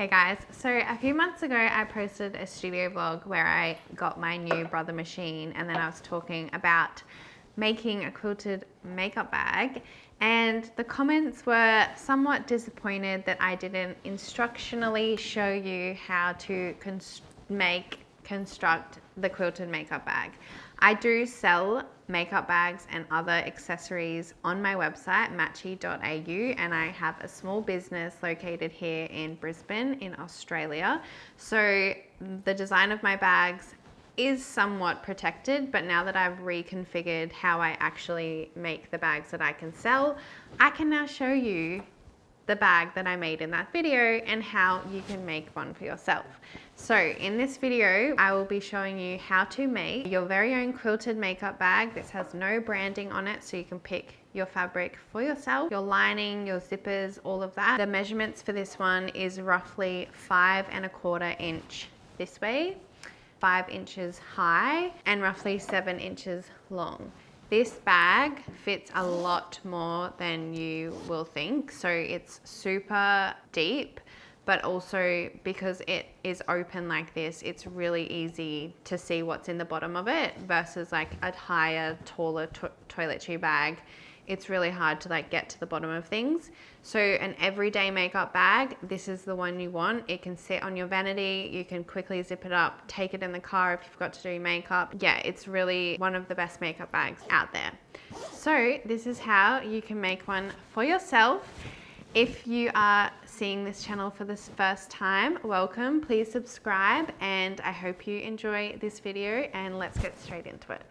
Hey guys, so a few months ago I posted a studio vlog where I got my new Brother machine, and then I was talking about making a quilted makeup bag, and the comments were somewhat disappointed that I didn't instructionally show you how to construct the quilted makeup bag. I do sell makeup bags and other accessories on my website, matchy.au, and I have a small business located here in Brisbane in Australia. So the design of my bags is somewhat protected, but now that I've reconfigured how I actually make the bags that I can sell, I can now show you the bag that I made in that video and how you can make one for yourself. So in this video, I will be showing you how to make your very own quilted makeup bag. This has no branding on it, so you can pick your fabric for yourself, your lining, your zippers, all of that. The measurements for this one is roughly 5¼ inch this way, 5 inches high, and roughly 7 inches long. This bag fits a lot more than you will think. So it's super deep, but also because it is open like this, it's really easy to see what's in the bottom of it versus like a higher, taller toiletry bag. It's really hard to get to the bottom of things. So an everyday makeup bag, this is the one you want. It can sit on your vanity. You can quickly zip it up, take it in the car if you've got to do makeup. Yeah, it's really one of the best makeup bags out there. So this is how you can make one for yourself. If you are seeing this channel for the first time, welcome. Please subscribe, and I hope you enjoy this video, and let's get straight into it.